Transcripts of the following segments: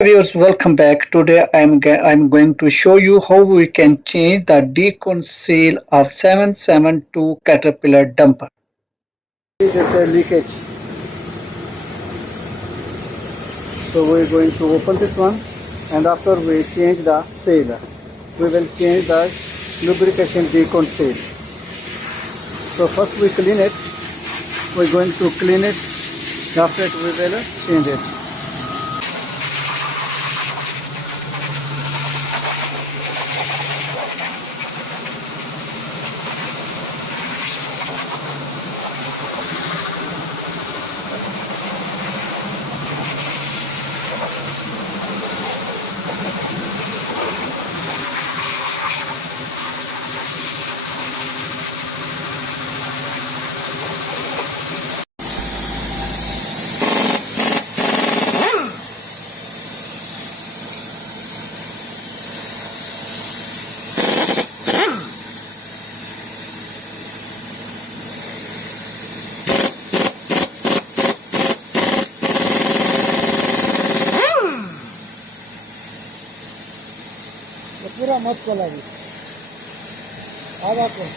Viewers, welcome back. Today I'm going to show you how we can change the decon seal of 772 Caterpillar dumper. This is a leakage. So we're going to open this one, and after we change the seal, we will change the lubrication decon seal. So first we clean it. We're going to clean it. After it we will change it. पूरा मत खोला भी आधा खोल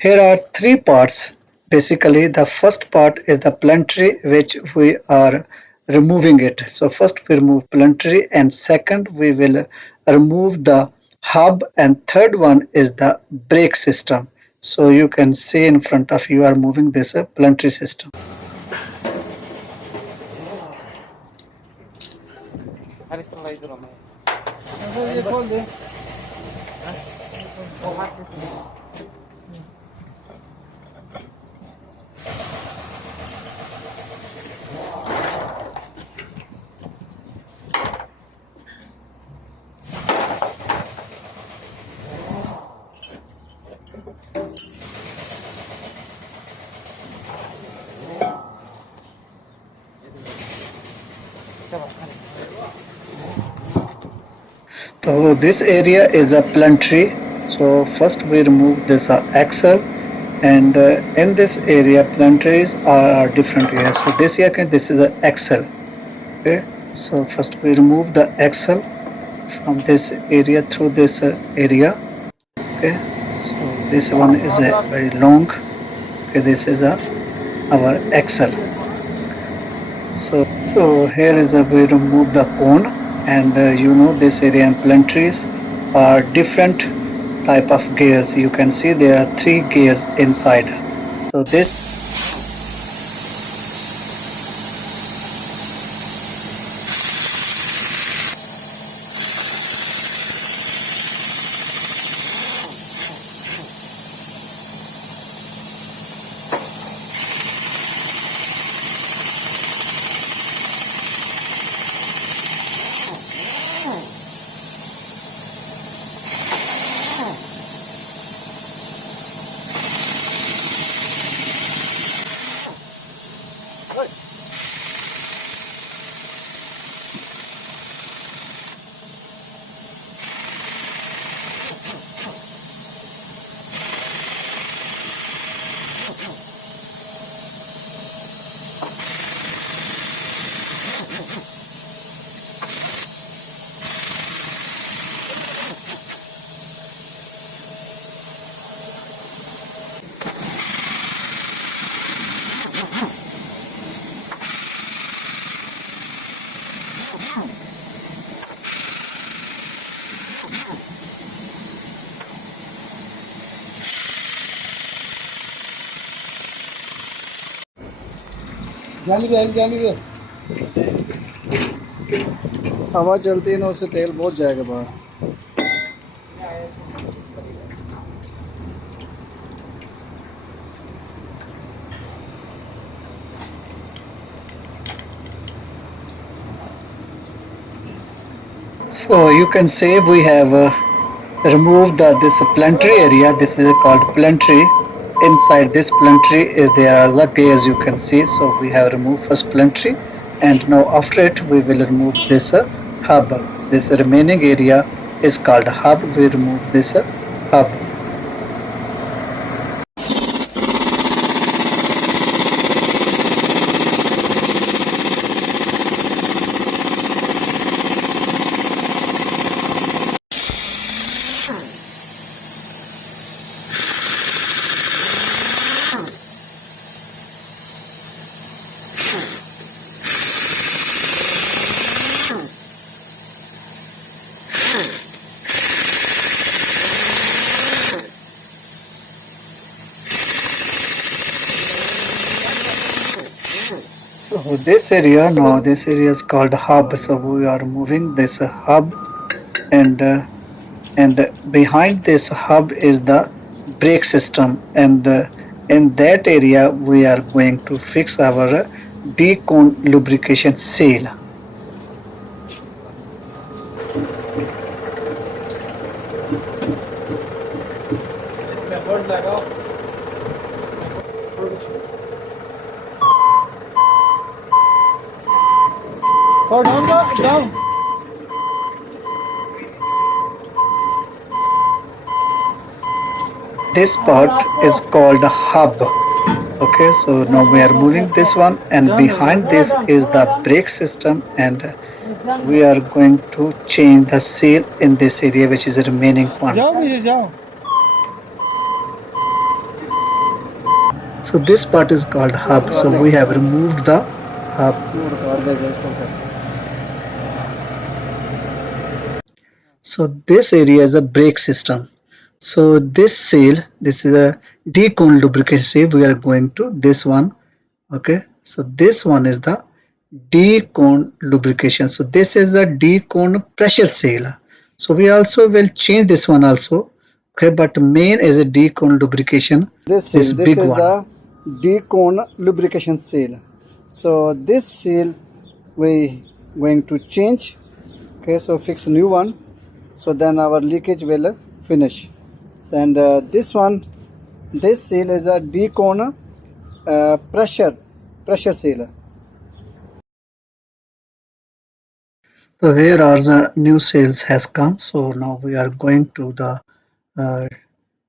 Here are three parts. Basically, the first part is the planetary, which we are removing it. So first we remove planetary, and second we will remove the hub, and third one is the brake system. So you can see in front of you are moving this planetary system. So this area is a planetary. So first we remove this axle, and in this area planetaries are different here. So this is an axle. Okay, so first we remove the axle from this area through this area. Okay, so this one is a very long. Okay, this is our axle. So here is a we remove the cone, and this area and planetaries are different type of gears. You can see there are three gears inside. So this हवा चलती है ना, उससे तेल बहुत जाएगा बाहर। So you can say we have remove this plantry area. This is called plantry. Inside this plantry is there are the gears you can see. So we have removed first plantry, and now after it we will remove this hub. This remaining area is called hub. We remove this hub. So this area is called hub. So we are moving this hub, and behind this hub is the brake system, and in that area we are going to fix our decone lubrication seal. This part is called hub. Okay, so now we are moving this one, and behind this is the brake system, and we are going to change the seal in this area, which is the remaining one. So this part is called hub. So we have removed the hub. So this area is a brake system. So this seal, this is a decone lubrication seal. We are going to this one. Okay, so this one is the decone lubrication. So this is the decone pressure seal. So we also will change this one also. Okay, but main is a decone lubrication. This This big is one. the dcone lubrication seal. So this seal we going to change. Okay, so fix new one. So then our leakage will finish. And this seal is a dcone pressure seal. So here are the new sales has come. So now we are going to the uh,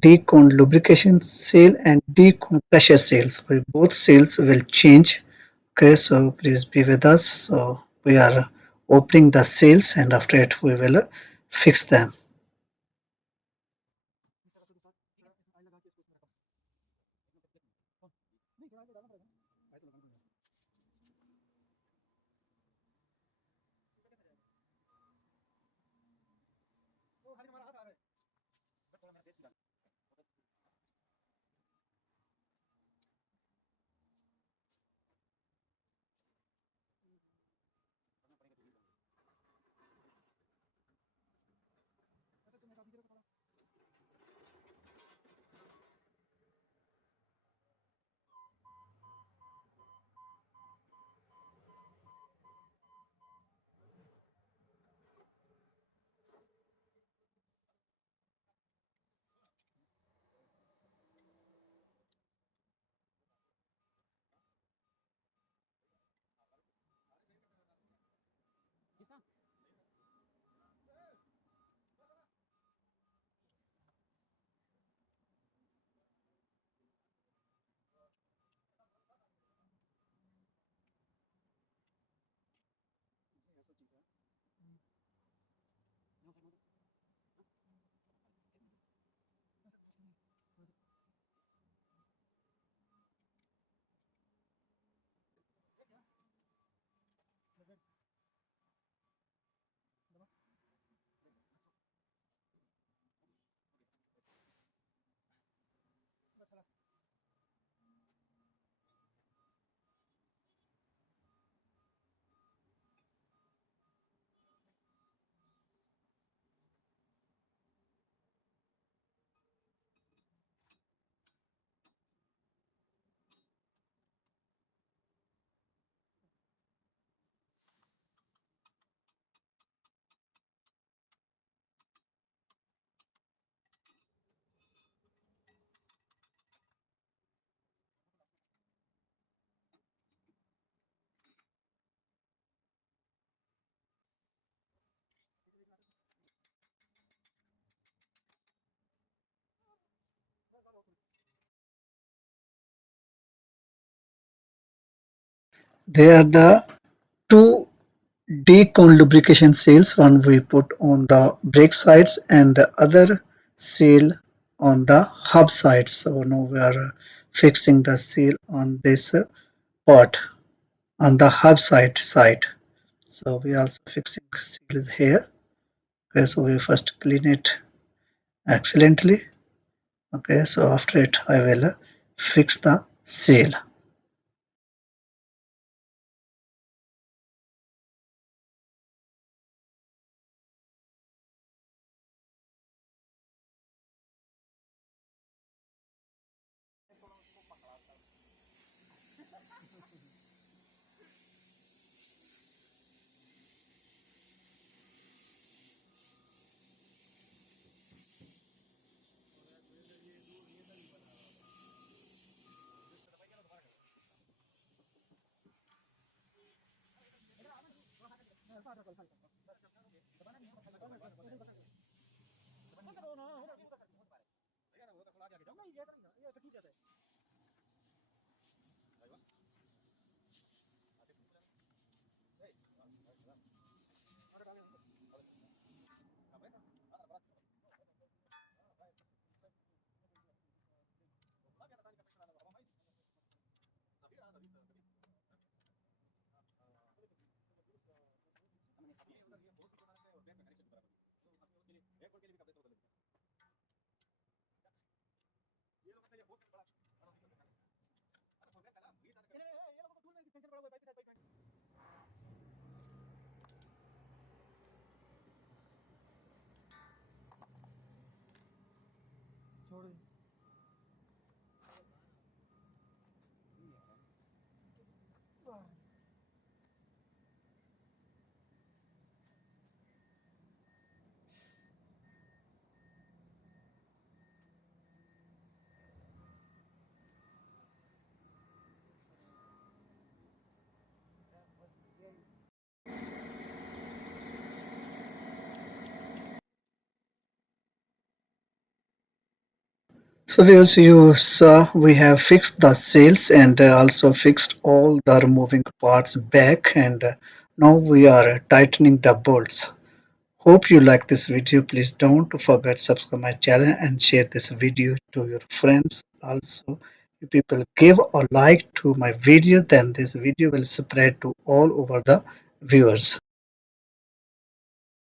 decone lubrication seal and decone pressure seals. So both seals will change. Okay, so please be with us. So we are opening the seals, and after it we will fix them. They are the two dcone lubrication seals. One we put on the brake sides and the other seal on the hub side. So now we are fixing the seal on this part on the hub side. So we also fixing seal here. Okay, so we first clean it excellently. Okay, so after it I will fix the seal. So as you saw, we have fixed the sails and also fixed all the removing parts back, and now we are tightening the bolts. Hope you like this video. Please don't forget subscribe my channel and share this video to your friends. Also, if people give a like to my video, then this video will spread to all over the viewers.